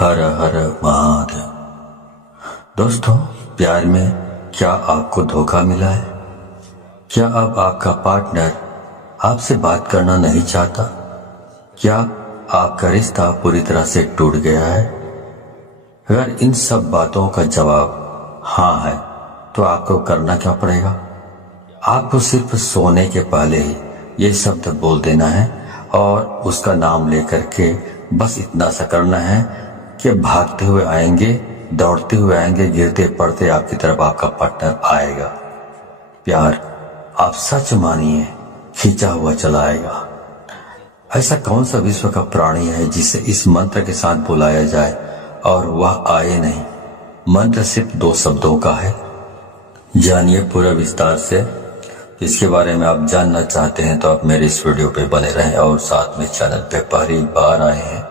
हर हर महादेव। दोस्तों, प्यार में क्या आपको धोखा मिला है? क्या अब आपका पार्टनर आपसे बात करना नहीं चाहता? क्या आपका रिश्ता पूरी तरह से टूट गया है? अगर इन सब बातों का जवाब हाँ है तो आपको करना क्या पड़ेगा? आपको सिर्फ सोने के पहले ही ये शब्द बोल देना है और उसका नाम लेकर के बस इतना सा करना है कि भागते हुए आएंगे, दौड़ते हुए आएंगे, गिरते पड़ते आपकी तरफ आपका पार्टनर आएगा। प्यार आप सच मानिए खींचा हुआ चला आएगा। ऐसा कौन सा विश्व का प्राणी है जिसे इस मंत्र के साथ बुलाया जाए और वह आए नहीं? मंत्र सिर्फ 2 शब्दों का है। जानिए पूरा विस्तार से। इसके बारे में आप जानना चाहते हैं तो आप मेरे इस वीडियो पे बने रहें और साथ में चैनल पे पहली बार आए हैं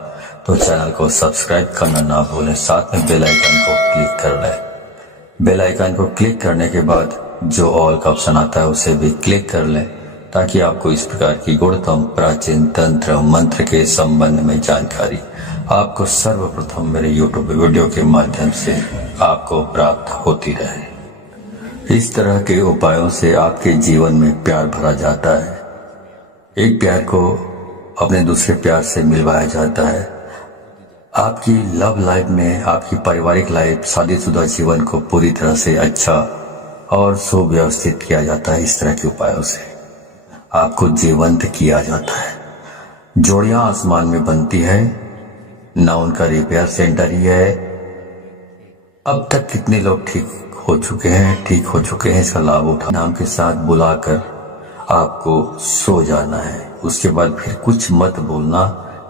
तो चैनल को सब्सक्राइब करना ना भूलें, साथ में बेल आइकन को क्लिक कर लें। बेल आइकन को क्लिक करने के बाद जो ऑल का ऑप्शन आता है उसे भी क्लिक कर लें ताकि आपको इस प्रकार की गुणतम प्राचीन तंत्र मंत्र के संबंध में जानकारी आपको सर्वप्रथम मेरे यूट्यूब वीडियो के माध्यम से आपको प्राप्त होती रहे। इस तरह के उपायों से आपके जीवन में प्यार भरा जाता है। एक प्यार को अपने दूसरे प्यार से मिलवाया जाता है। आपकी लव लाइफ में, आपकी पारिवारिक लाइफ, शादीशुदा जीवन को पूरी तरह से अच्छा और सुव्यवस्थित किया जाता है। इस तरह के उपायों से आपको जीवंत किया जाता है। जोड़ियां आसमान में बनती है ना, उनका रिपेयर सेंटर ही है। अब तक कितने लोग ठीक हो चुके हैं, इसका लाभ उठा नाम के साथ बुलाकर आपको सो जाना है। उसके बाद फिर कुछ मत बोलना।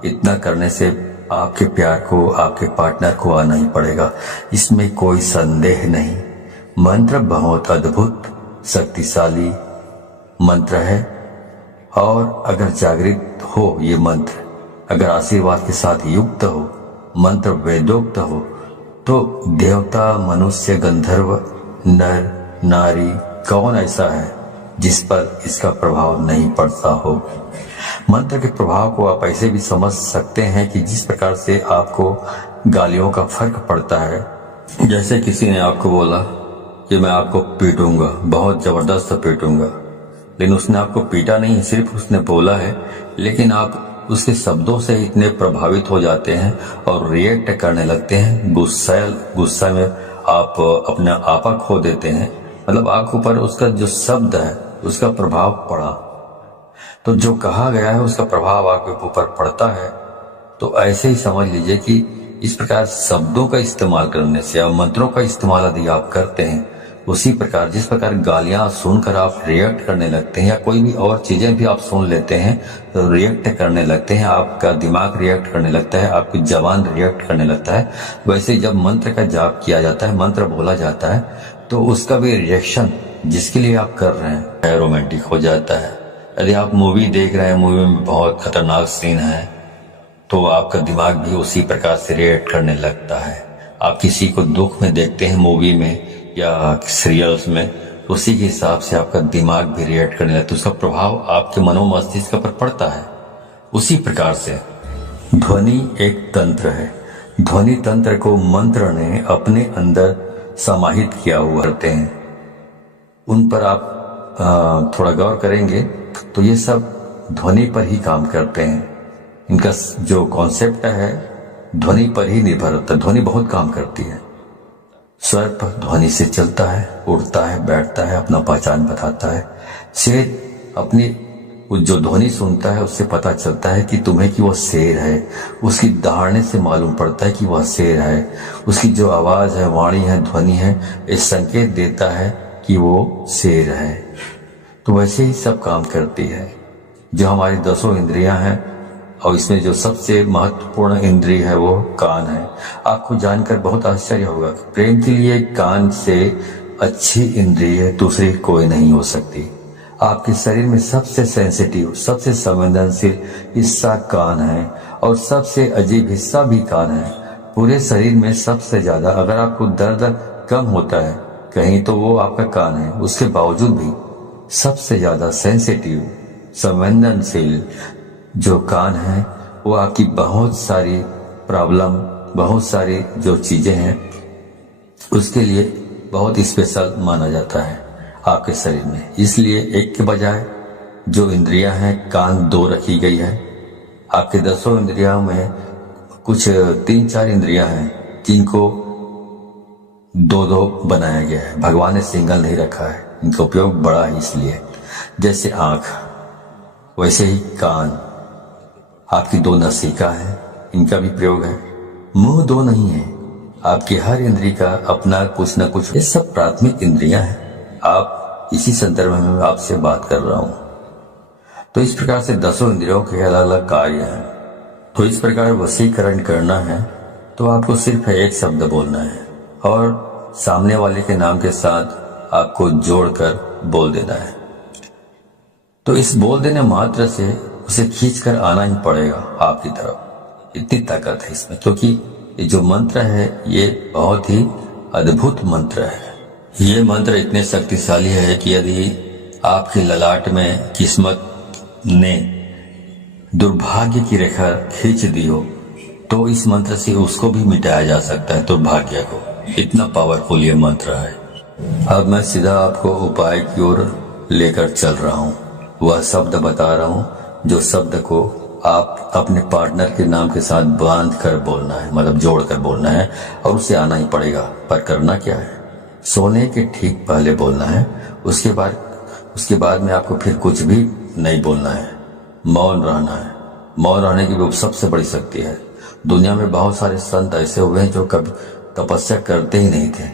इतना करने से आपके प्यार को, आपके पार्टनर को आना ही पड़ेगा, इसमें कोई संदेह नहीं। मंत्र बहुत अद्भुत शक्तिशाली मंत्र है और अगर जागृत हो ये मंत्र, अगर आशीर्वाद के साथ युक्त हो, मंत्र वेदोक्त हो तो देवता, मनुष्य, गंधर्व, नर, नारी कौन ऐसा है जिस पर इसका प्रभाव नहीं पड़ता हो। मंत्र के प्रभाव को आप ऐसे भी समझ सकते हैं कि जिस प्रकार से आपको गालियों का फर्क पड़ता है। जैसे किसी ने आपको बोला कि मैं आपको पीटूंगा, बहुत जबरदस्त पीटूंगा, लेकिन उसने आपको पीटा नहीं, सिर्फ उसने बोला है, लेकिन आप उसके शब्दों से इतने प्रभावित हो जाते हैं और रिएक्ट करने लगते हैं। गुस्सा में आप अपना आपा खो देते हैं। मतलब आपके ऊपर उसका जो शब्द है उसका प्रभाव पड़ा, तो जो कहा गया है उसका प्रभाव आपके ऊपर पड़ता है। तो ऐसे ही समझ लीजिए कि इस प्रकार शब्दों का इस्तेमाल करने से या मंत्रों का इस्तेमाल यदि आप करते हैं, उसी प्रकार जिस प्रकार गालियां सुनकर आप रिएक्ट करने लगते हैं या कोई भी और चीजें भी आप सुन लेते हैं तो रिएक्ट करने लगते हैं, आपका दिमाग रिएक्ट करने लगता है, आपकी जबान रिएक्ट करने लगता है। वैसे जब मंत्र का जाप किया जाता है, मंत्र बोला जाता है, तो उसका भी रिएक्शन जिसके लिए आप कर रहे हैं रोमांटिक हो जाता है। यदि आप मूवी देख रहे हैं, मूवी में बहुत खतरनाक सीन है तो आपका दिमाग भी उसी प्रकार से रिएक्ट करने लगता है। आप किसी को दुख में देखते हैं मूवी में या सीरियल्स में, उसी के हिसाब से आपका दिमाग भी रिएक्ट करने लगता है, उसका प्रभाव आपके मनोमस्तिष्क पर पड़ता है। उसी प्रकार से ध्वनि एक तंत्र है। ध्वनि तंत्र को मंत्र ने अपने अंदर समाहित किया हुआ रहते हैं। उन पर आप थोड़ा गौर करेंगे तो ये सब ध्वनि पर ही काम करते हैं। इनका जो कॉन्सेप्ट है ध्वनि पर ही निर्भर होता है। ध्वनि बहुत काम करती है। स्वर पर ध्वनि से चलता है, उड़ता है, बैठता है, अपना पहचान बताता है। शेर अपनी जो ध्वनि सुनता है उससे पता चलता है कि तुम्हें कि वह शेर है। उसकी दहाड़ने से मालूम पड़ता है कि वह शेर है। उसकी जो आवाज है, वाणी है, ध्वनि है, ये संकेत देता है कि वो शेर है। तो वैसे ही सब काम करती है। जो हमारी 10 इंद्रियां हैं और इसमें जो सबसे महत्वपूर्ण इंद्रिय है वो कान है। आपको जानकर बहुत आश्चर्य होगा, प्रेम के लिए कान से अच्छी इंद्रिय दूसरी कोई नहीं हो सकती। आपके शरीर में सबसे सेंसिटिव, सबसे संवेदनशील हिस्सा कान है और सबसे अजीब हिस्सा भी कान है। पूरे शरीर में सबसे ज्यादा अगर आपको दर्द कम होता है कहीं तो वो आपका कान है। उसके बावजूद भी सबसे ज्यादा सेंसिटिव, संवेदनशील जो कान है वो आपकी बहुत सारी प्रॉब्लम बहुत सारी जो चीजें हैं उसके लिए बहुत स्पेशल माना जाता है आपके शरीर में। इसलिए एक के बजाय जो इंद्रियां हैं, कान 2 रखी गई है। आपके 10 इंद्रियों में कुछ 3-4 इंद्रियां हैं जिनको 2-2 बनाया गया है। भगवान ने सिंगल नहीं रखा है, इनका उपयोग बड़ा है। इसलिए जैसे आंख, वैसे ही कान, आपकी 2 नासिका है, इनका भी प्रयोग है। मुंह 2 नहीं है, आपकी हर इंद्रिय का अपना कुछ न कुछ, ये सब प्राथमिक इंद्रियां हैं। आप इसी संदर्भ में मैं आपसे बात कर रहा हूं। तो इस प्रकार से 10 इंद्रियों के अलग अलग कार्य हैं। तो इस प्रकार वशीकरण करना है तो आपको सिर्फ एक शब्द बोलना है और सामने वाले के नाम के साथ आपको जोड़कर बोल देना है। तो इस बोल देने मात्र से उसे खींचकर आना ही पड़ेगा आपकी तरफ। इतनी ताकत है इसमें, क्योंकि ये जो मंत्र है ये बहुत ही अद्भुत मंत्र है। ये मंत्र इतने शक्तिशाली है कि यदि आपके ललाट में किस्मत ने दुर्भाग्य की रेखा खींच दी हो तो इस मंत्र से उसको भी मिटाया जा सकता है, दुर्भाग्य को। इतना पावरफुल ये मंत्र है। अब मैं सीधा आपको उपाय की ओर लेकर चल रहा हूँ। वह शब्द बता रहा हूँ जो शब्द को आप अपने पार्टनर के नाम के साथ बांध कर बोलना है, मतलब जोड़ कर बोलना है, और उसे आना ही पड़ेगा। पर करना क्या है, सोने के ठीक पहले बोलना है। उसके बाद में आपको फिर कुछ भी नहीं बोलना है, मौन रहना है। मौन रहने की वो सबसे बड़ी शक्ति है। दुनिया में बहुत सारे संत ऐसे हुए हैं जो कभी तपस्या करते ही नहीं थे।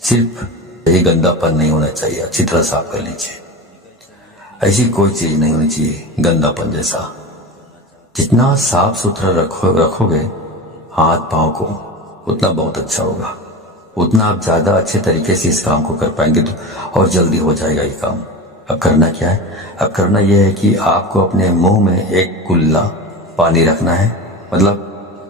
सिर्फ यही गंदापन नहीं होना चाहिए, अच्छी तरह साफ कर लीजिए। ऐसी कोई चीज नहीं होनी चाहिए गंदापन जैसा। जितना साफ सुथरा रखोगे हाथ पांव को, उतना बहुत अच्छा होगा, उतना आप ज्यादा अच्छे तरीके से इस काम को कर पाएंगे तो और जल्दी हो जाएगा ये काम। अब करना क्या है, अब करना यह है कि आपको अपने मुंह में एक कुल्ला पानी रखना है, मतलब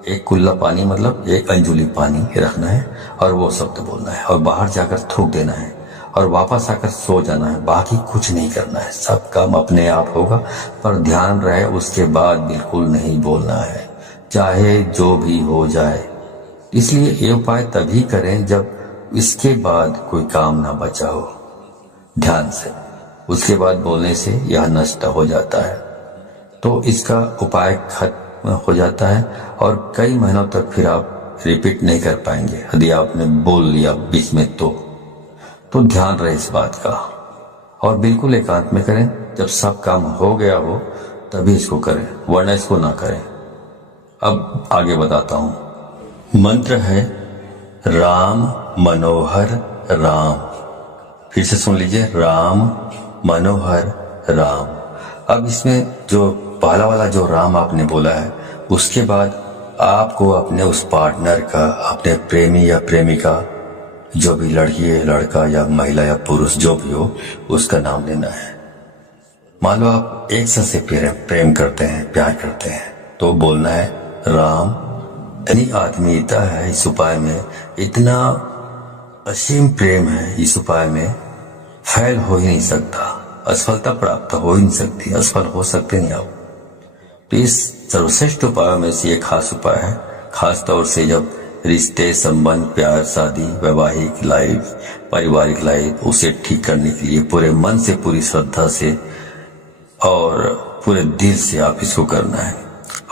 एक कुल्ला पानी मतलब 1 अंजुली पानी रखना है और वो शब्द बोलना है और बाहर जाकर थूक देना है और वापस आकर सो जाना है। बाकी कुछ नहीं करना है, सब काम अपने आप होगा। पर ध्यान रहे उसके बाद बिल्कुल नहीं बोलना है, चाहे जो भी हो जाए। इसलिए ये उपाय तभी करें जब इसके बाद कोई काम ना बचा हो। ध्यान से उसके बाद बोलने से यह नष्ट हो जाता है, तो इसका उपाय खत्म हो जाता है और कई महीनों तक फिर आप रिपीट नहीं कर पाएंगे यदि आपने बोल लिया बीच में। तो ध्यान रहे इस बात का और बिल्कुल एकांत में करें। जब सब काम हो गया हो तभी इसको करें, वरना इसको ना करें। अब आगे बताता हूं। मंत्र है राम मनोहर राम। फिर से सुन लीजिए, राम मनोहर राम। अब इसमें जो पहला वाला जो राम आपने बोला है, उसके बाद आपको अपने उस पार्टनर का, अपने प्रेमी या प्रेमिका, जो भी लड़की है, लड़का या महिला या पुरुष जो भी हो, उसका नाम लेना है। मान लो आप एक से प्रेम करते हैं, प्यार करते हैं, तो बोलना है राम। इतनी आत्मीयता है इस उपाय में, इतना असीम प्रेम है इस उपाय में, फैल हो ही नहीं सकता, असफलता प्राप्त हो ही नहीं सकती, असफल हो सकते नहीं आप। तो इस सर्वश्रेष्ठ उपायों में से एक खास उपाय है, खास तौर से जब रिश्ते, संबंध, प्यार, शादी, वैवाहिक लाइफ, पारिवारिक लाइफ, उसे ठीक करने के लिए पूरे मन से, पूरी श्रद्धा से और पूरे दिल से आप इसको करना है।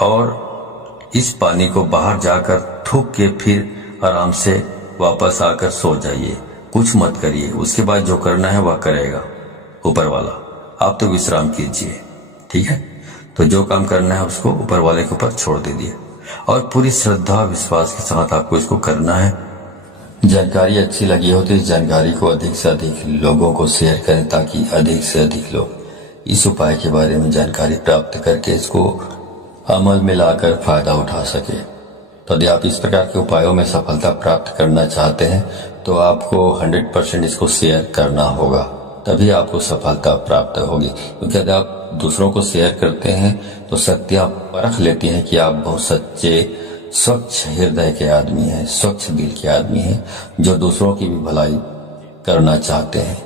और इस पानी को बाहर जाकर थूक के फिर आराम से वापस आकर सो जाइए, कुछ मत करिए। उसके बाद जो करना है वह करेगा ऊपर वाला, आप तो विश्राम कीजिए, ठीक है। तो जो काम करना है उसको ऊपर वाले के ऊपर छोड़ दीजिए और पूरी श्रद्धा विश्वास के साथ आपको इसको करना है। जानकारी अच्छी लगी हो तो इस जानकारी को अधिक से अधिक लोगों को शेयर करें, ताकि अधिक से अधिक लोग इस उपाय के बारे में जानकारी प्राप्त करके इसको अमल में लाकर फायदा उठा सके। तो यदि आप इस प्रकार के उपायों में सफलता प्राप्त करना चाहते हैं तो आपको 100% इसको शेयर करना होगा, तभी आपको सफलता प्राप्त होगी। क्योंकि यदि आप दूसरों को शेयर करते हैं तो सत्य परख लेती हैं कि आप बहुत सच्चे, स्वच्छ हृदय के आदमी हैं, स्वच्छ दिल के आदमी हैं, जो दूसरों की भी भलाई करना चाहते हैं।